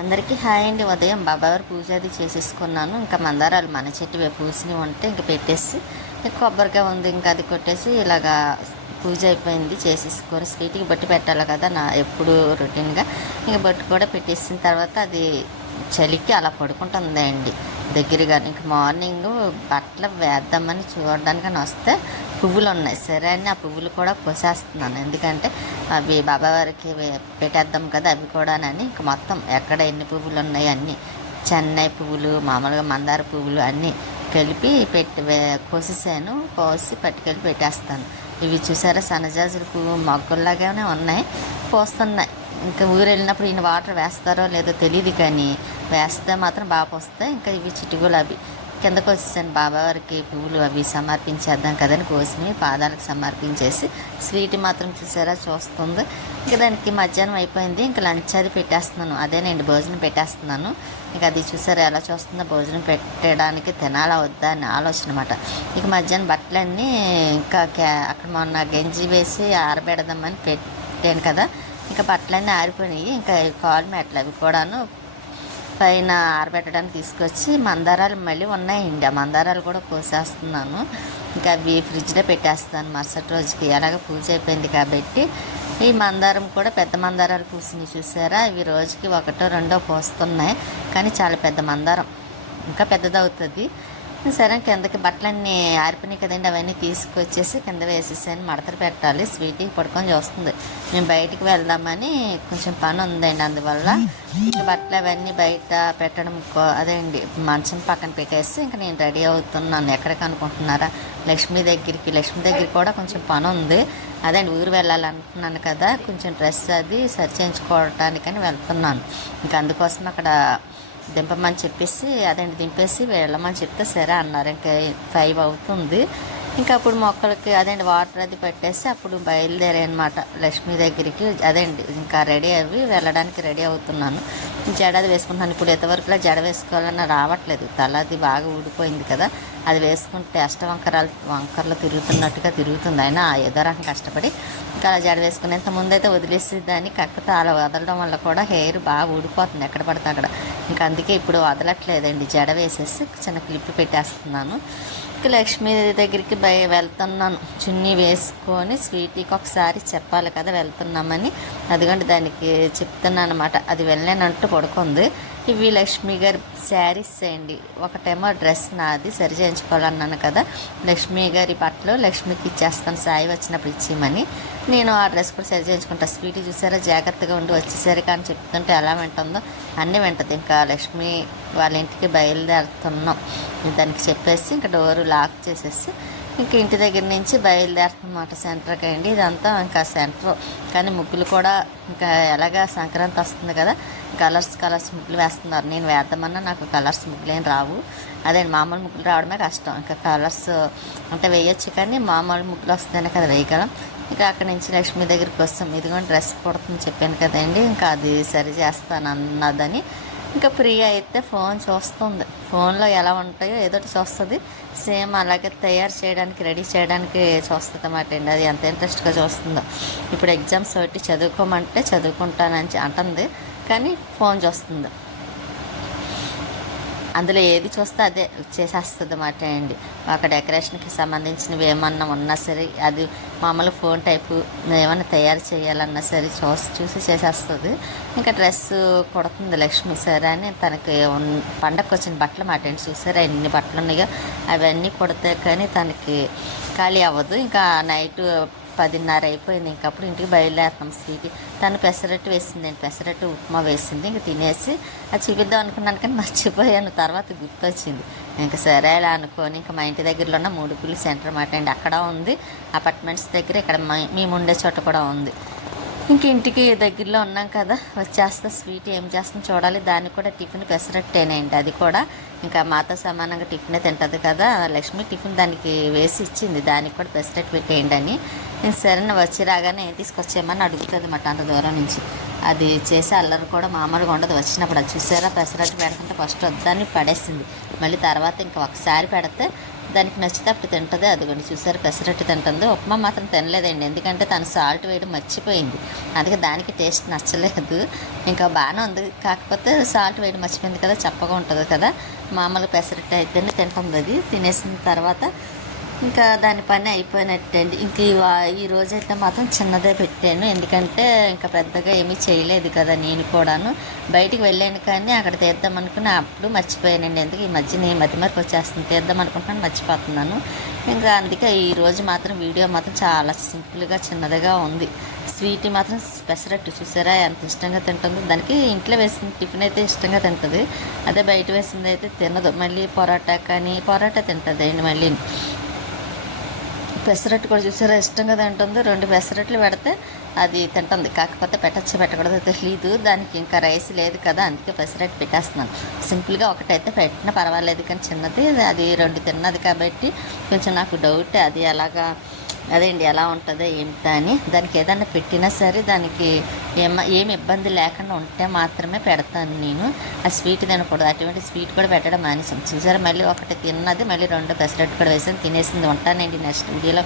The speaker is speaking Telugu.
అందరికీ హాయ్ అండి. ఉదయం బాబావారి పూజ అది చేసేసుకున్నాను. ఇంకా మందారాలు మన చెట్టు పూసినవి ఉంటే ఇంకా పెట్టేసి ఇంకా ఉంది ఇంకా అది కొట్టేసి ఇలాగా పూజ అయిపోయింది. చేసేసుకొని స్వీట్కి బట్టి పెట్టాలి కదా నా ఎప్పుడు రొటీన్గా. ఇంకా బొట్టు కూడా పెట్టేసిన తర్వాత అది చలికి అలా పడుకుంటుందండి. దగ్గరగా ఇంక మార్నింగ్ బట్టలు వేద్దామని చూడడానికని వస్తే పువ్వులు ఉన్నాయి సరే అని ఆ పువ్వులు కూడా కోసేస్తున్నాను ఎందుకంటే అవి బాబావారికి పెట్టేద్దాం కదా అవి కూడానని ఇంక మొత్తం ఎక్కడ ఎన్ని పువ్వులు ఉన్నాయి అన్నీ చెన్నై పువ్వులు మామూలుగా మందార పువ్వులు అన్నీ కలిపి పెట్టి కోసేసాను. కోసి పట్టుకెళ్ళి పెట్టేస్తాను. ఇవి చూసారా సన్నజాజుల పువ్వు మొగ్గల్లాగానే ఉన్నాయి. పోస్తున్నాయి. ఇంకా ఊరు వెళ్ళినప్పుడు ఈయన వాటర్ వేస్తారో లేదో తెలియదు కానీ వేస్తే మాత్రం బాగా వస్తాయి ఇంకా ఇవి చిట్టుగులు అవి కిందకు వచ్చేసాను. బాబావారికి పువ్వులు అవి సమర్పించేద్దాం కదని కోసిని పాదాలకు సమర్పించేసి స్వీట్ మాత్రం చూసారా? చూస్తుంది. ఇంకా దానికి మధ్యాహ్నం అయిపోయింది. ఇంకా లంచ్ అది పెట్టేస్తున్నాను. అదేనండి భోజనం పెట్టేస్తున్నాను. ఇంకా అది చూసారా? ఎలా చూస్తుందో భోజనం పెట్టడానికి తినాలా వద్దా అని ఆలోచన అనమాట ఇక మధ్యాహ్నం బట్టలన్నీ ఇంకా క్యా- అక్కడ మొన్న గంజి వేసి ఆరబెడదామని పెట్టాను కదా. ఇంకా బట్టలన్నీ ఆరిపోయినాయి. ఇంకా కాల్ మెట్లు అవి కూడాను పైన ఆరబెట్టడానికి తీసుకొచ్చి మందారాలు మళ్ళీ ఉన్నాయండి. ఆ మందారాలు కూడా కోసేస్తున్నాను ఇంకా అవి ఫ్రిడ్జ్లో పెట్టేస్తాను మరుసటి రోజుకి. అలాగే పూజ అయిపోయింది కాబట్టి ఈ మందారం కూడా పెద్ద మందారాలు పూసినాయి చూసారా? ఇవి రోజుకి ఒకటో రెండో పోస్తున్నాయి. కానీ చాలా పెద్ద మందారం. ఇంకా పెద్దదవుతుంది. సరే కిందకి బట్టలన్నీ ఆరిపోయినాయి కదండి అవన్నీ తీసుకొచ్చేసి కింద వేసేసాను మడతలు పెట్టాలి. స్వీట్కి పడుకొని చూస్తుంది. మేము బయటికి వెళ్దామని కొంచెం పని ఉందండి అందువల్ల. ఇంకా బట్టలు అవన్నీ బయట పెట్టడం కో- అదే అండి మంచం పక్కన పెట్టేసి ఇంకా నేను రెడీ అవుతున్నాను. ఎక్కడికి అనుకుంటున్నారా? లక్ష్మి దగ్గరికి లక్ష్మి దగ్గర కూడా కొంచెం పని ఉంది. అదండి ఊరు వెళ్ళాలంటున్నాను కదా కొంచెం డ్రెస్ అది సరి చేయించుకోవటానికని వెళ్తున్నాను. ఇంకా అందుకోసం అక్కడ దింపమని చెప్పేసి అదండి దింపేసి వెళ్ళమని చెప్తే సరే అన్నారు. ఇంకా ఫైవ్ అవుతుంది. ఇంకా అప్పుడు మొక్కలకి అదేంటి వాటర్ అది పెట్టేసి అప్పుడు బయలుదేరే అనమాట లక్ష్మి దగ్గరికి. అదేంటి ఇంకా రెడీ అవి వెళ్ళడానికి రెడీ అవుతున్నాను. జడ అది వేసుకుంటున్నాను. ఇప్పుడు ఎంతవరకులా జడ వేసుకోవాలన్నా రావట్లేదు. తల అది బాగా ఊడిపోయింది కదా. అది వేసుకుంటే అష్టవంకరాలు వంకరలు తిరుగుతున్నట్టుగా తిరుగుతుంది. అయినా ఎదరానికి కష్టపడి ఇంకా అలా జడ వేసుకునేంత ముందైతే వదిలేసి దాన్ని కక్కతో అలా వదలడం వల్ల కూడా హెయిర్ బాగా ఊడిపోతుంది ఎక్కడ పడితే అక్కడ. ఇంకా అందుకే ఇప్పుడు వదలట్లేదండి. జడ వేసేసి చిన్న క్లిప్ పెట్టేస్తున్నాను. ఇంకా లక్ష్మి దగ్గరికి బయ వెళ్తున్నాను. చున్నీ వేసుకొని స్వీటీకి ఒకసారి చెప్పాలి కదా వెళ్తున్నామని. అదిగంటే దానికి చెప్తున్నాను అనమాట అది వెళ్ళానంటూ పడుకుంది. ఇవి లక్ష్మి గారి శారీస్ అండి. ఒకటేమో డ్రెస్ నాది సరి చేయించుకోవాలన్నాను కదా. లక్ష్మి గారి బట్టలు లక్ష్మికి ఇచ్చేస్తాను. సాయి వచ్చినప్పుడు ఇచ్చేయమని. నేను ఆ డ్రెస్ కూడా సరి చేయించుకుంటా. స్వీట్ చూసారా? జాగ్రత్తగా ఉండి వచ్చేసరికి అని చెప్తుంటే ఎలా వింటుందో అన్నీ వింటుంది. ఇంకా లక్ష్మి వాళ్ళ ఇంటికి బయలుదేరుతున్నాం. దానికి చెప్పేసి ఇంకా డోరు లాక్ చేసేసి ఇంక ఇంటి దగ్గర నుంచి బయలుదేరుతున్నమాట సెంటర్కి అండి. ఇదంతా ఇంకా సెంటర్ కానీ ముగ్గులు కూడా ఇంకా ఎలాగా సంక్రాంతి వస్తుంది కదా కలర్స్ కలర్స్ ముగ్గులు వేస్తున్నారు. నేను వేద్దామన్నా నాకు కలర్స్ ముగ్గులు ఏం రావు. అదే మామూలు ముగ్గులు రావడమే కష్టం. ఇంకా కలర్స్ అంటే వేయొచ్చు కానీ మామూలు ముగ్గులు వస్తేనే కదా వేయగలం. ఇంకా అక్కడి నుంచి లక్ష్మి దగ్గరికి వస్తాం. ఇదిగో డ్రెస్ కుడుతుంది చెప్పాను కదండి. ఇంకా అది సరి చేస్తాను అన్నదని ఇంకా ప్రియ అయితే ఫోన్ చూస్తుంది. ఫోన్లో ఎలా ఉంటాయో ఏదో ఒకటి చూస్తుంది. సేమ్ అలాగే తయారు చేయడానికి రెడీ చేయడానికి చూస్తుంది అన్నమాట అండి. అది ఎంత ఇంట్రెస్ట్గా చూస్తుందో. ఇప్పుడు ఎగ్జామ్స్ ఒకటి చదువుకోమంటే చదువుకుంటానని అంటుంది. కానీ ఫోన్ చూస్తుంది. అందులో ఏది చూస్తే అదే చేసేస్తుంది అన్నమాట అండి. ఒక డెకరేషన్కి సంబంధించినవి ఏమన్నా ఉన్నా సరే అది మామూలు ఫోన్ టైపు ఏమన్నా తయారు చేయాలన్నా సరే చూసి చూసి చేసేస్తుంది. ఇంకా డ్రెస్ కుడుతుంది లక్ష్మి సార్ అని తనకి పండగకు పండగకి వచ్చిన బట్టలు మాట అండి. చూసారా ఎన్ని బట్టలు ఉన్నాయో? అవన్నీ కుడితే కానీ తనకి ఖాళీ అవ్వదు. ఇంకా నైట్ పదిన్నర అయిపోయింది. ఇంకప్పుడు ఇంటికి బయలుదేరుతాం స్వీట్ తను పెసరట్టు వేసింది. నేను పెసరట్టు ఉప్మా వేసింది. ఇంక తినేసి అది చూపిద్దాం అనుకున్నాను కానీ మర్చిపోయాను. తర్వాత గుర్తొచ్చింది. ఇంకా సరే అలా అనుకొని ఇంకా మా ఇంటి దగ్గరలో ఉన్న మూడుపుల్లి సెంటర్ మాట అండి. అక్కడ ఉంది. అపార్ట్మెంట్స్ దగ్గర ఇక్కడ మేము ఉండే చోట కూడా ఉంది. ఇంక ఇంటికి దగ్గరలో ఉన్నాం కదా. వచ్చేస్తా స్వీట్ ఏం చేస్తాం చూడాలి. దానికి కూడా టిఫిన్ పెసరట్టేనండి. అది కూడా ఇంకా మాతో సమానంగా టిఫినే తింటుంది కదా. లక్ష్మి టిఫిన్ దానికి వేసి ఇచ్చింది. దానికి కూడా పెసరట్టు పెట్టేయండి అని. నేను సరైన వచ్చి రాగానే తీసుకొచ్చేయమని అడుగుతుంది మాట అంత దూరం నుంచి. అది చేసే అల్లరి కూడా మామూలుగా ఉండదు. వచ్చినప్పుడు అది చూసారా పెసరట్టు పెడుతుంటే ఫస్ట్ వద్దని పడేసింది. మళ్ళీ తర్వాత ఇంకా ఒకసారి పెడితే దానికి నచ్చితే అప్పుడు తింటుంది. అదిగోండి చూసారు పెసరట్టు తింటుంది. ఉప్మా మాత్రం తినలేదండి. ఎందుకంటే తను సాల్ట్ వేయడం మర్చిపోయింది. అందుకే దానికి టేస్ట్ నచ్చలేదు. ఇంకా బాగానే ఉంది. కాకపోతే సాల్ట్ వేయడం మర్చిపోయింది కదా చప్పగా ఉంటుంది కదా. మామూలు పెసరట్టు అయితేనే తింటుంది అది. తినేసిన తర్వాత ఇంకా దాని పని అయిపోయినట్టండి. ఇంక ఈ వా- రోజైతే మాత్రం చిన్నదే పెట్టాను. ఎందుకంటే ఇంకా పెద్దగా ఏమీ చేయలేదు కదా నేను కూడాను. బయటికి వెళ్ళాను కానీ అక్కడ తీద్దాం అనుకుని అప్పుడు మర్చిపోయానండి. ఎందుకు ఈ మధ్య నేను మధ్య మరకు వచ్చేస్తుంది. తీద్దాం అనుకుంటున్నాను మర్చిపోతున్నాను. ఇంకా అందుకే ఈ రోజు మాత్రం వీడియో మాత్రం చాలా సింపుల్గా చిన్నదిగా ఉంది. స్వీట్ మాత్రం పెసరట్టు చూసారా? ఎంత ఇష్టంగా తింటుందో. దానికి ఇంట్లో వేసిన టిఫిన్ అయితే ఇష్టంగా తింటుంది. అదే బయట వేసింది అయితే తినదు. మళ్ళీ పొరాటా కానీ పొరాటా తింటుంది అండి మళ్ళీ. పెసరట్టు కూడా చూసారా? ఇష్టంగా తింటుంది. రెండు పెసరట్లు పెడితే అది తింటుంది. కాకపోతే పెట్టచ్చు పెట్టకూడదు తెలియదు దానికి ఇంకా రైస్ లేదు కదా అందుకే పెసరట్టు పెట్టేస్తున్నాను. సింపుల్గా ఒకటైతే పెట్టినా పర్వాలేదు కానీ చిన్నది అది రెండు తిన్నది కాబట్టి కొంచెం నాకు డౌట్ అది ఎలాగా అదేంటి ఎలా ఉంటుందో ఏంటో అని. దానికి ఏదైనా పెట్టినా సరే దానికి ఏమ ఏమి ఇబ్బంది లేకుండా ఉంటే మాత్రమే పెడతాను నేను. ఆ స్వీట్ తినకూడదు. అటువంటి స్వీట్ కూడా పెట్టడం మానేసాం చూసారా మళ్ళీ ఒకటి తిన్నది మళ్ళీ రెండు పెసరట్టు కూడా వేసాను తినేసింది. ఉంటానండి నెక్స్ట్ వీడియోలో.